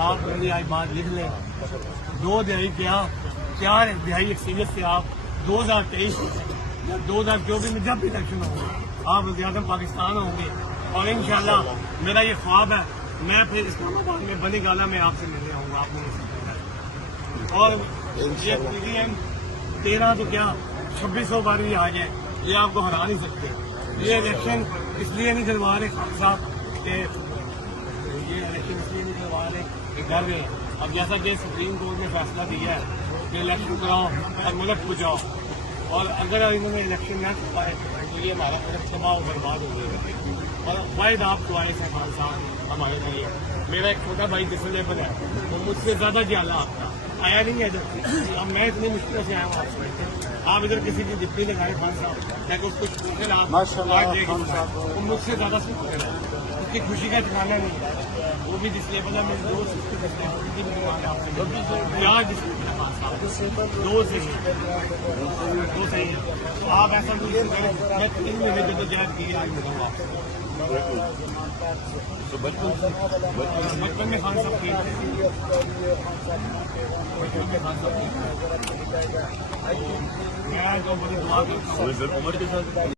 آپ میری آج بات لکھ لیں، 2 دہائی کیا 4 دہائی ایکسپیرینس سے آپ 2023 یا 2024 میں جب بھی الیکشن ہوگا آپ وزیر اعظم پاکستان ہوں گے، اور انشاءاللہ میرا یہ خواب ہے میں پھر اسلام آباد میں بنی گالا میں آپ سے ملنے آؤں گا، آپ نے اور یہ پی ڈی ایم 13 تو کیا 2600 بار بھی آ جائے یہ آپ کو ہرا نہیں سکتے. یہ الیکشن اس لیے نہیں کروا رہے خان صاحب کہ یہ الیکشن اس لیے نہیں کروا رہے کہ ڈر رہے ہیں. اب جیسا کہ سپریم کورٹ نے فیصلہ دیا ہے کہ الیکشن کراؤ اور ملک بچاؤ، اور اگر انہوں نے الیکشن نہ کرائے تو یہ ہمارا ملک تباہ و برباد ہو جائے گا. اور واحد آپ کو آئے ہیں خان صاحب ہمارے لیے. میرا ایک چھوٹا بھائی ڈسیبل ہے، وہ مجھ سے زیادہ جالا آپ کا آیا نہیں ہے ادھر. اب میں اتنی مشکل سے آیا ہوں آپ سے، آپ ادھر کسی کی ڈپٹی لگائے خان صاحب تاکہ اس کو پوچھے آپ وہ مجھ سے زیادہ سپورٹ ہے. اس کی خوشی کا ٹھکانا نہیں ہے. وہ بھی ڈسیبل ہے، میرے دوست دو صحیح ہے. تو آپ ایسا میں 3 مہینے جدوجہد کی آج ملوں گا. بچپن میں خان صاحب کی میں بڑی دعا کرتا ہوں.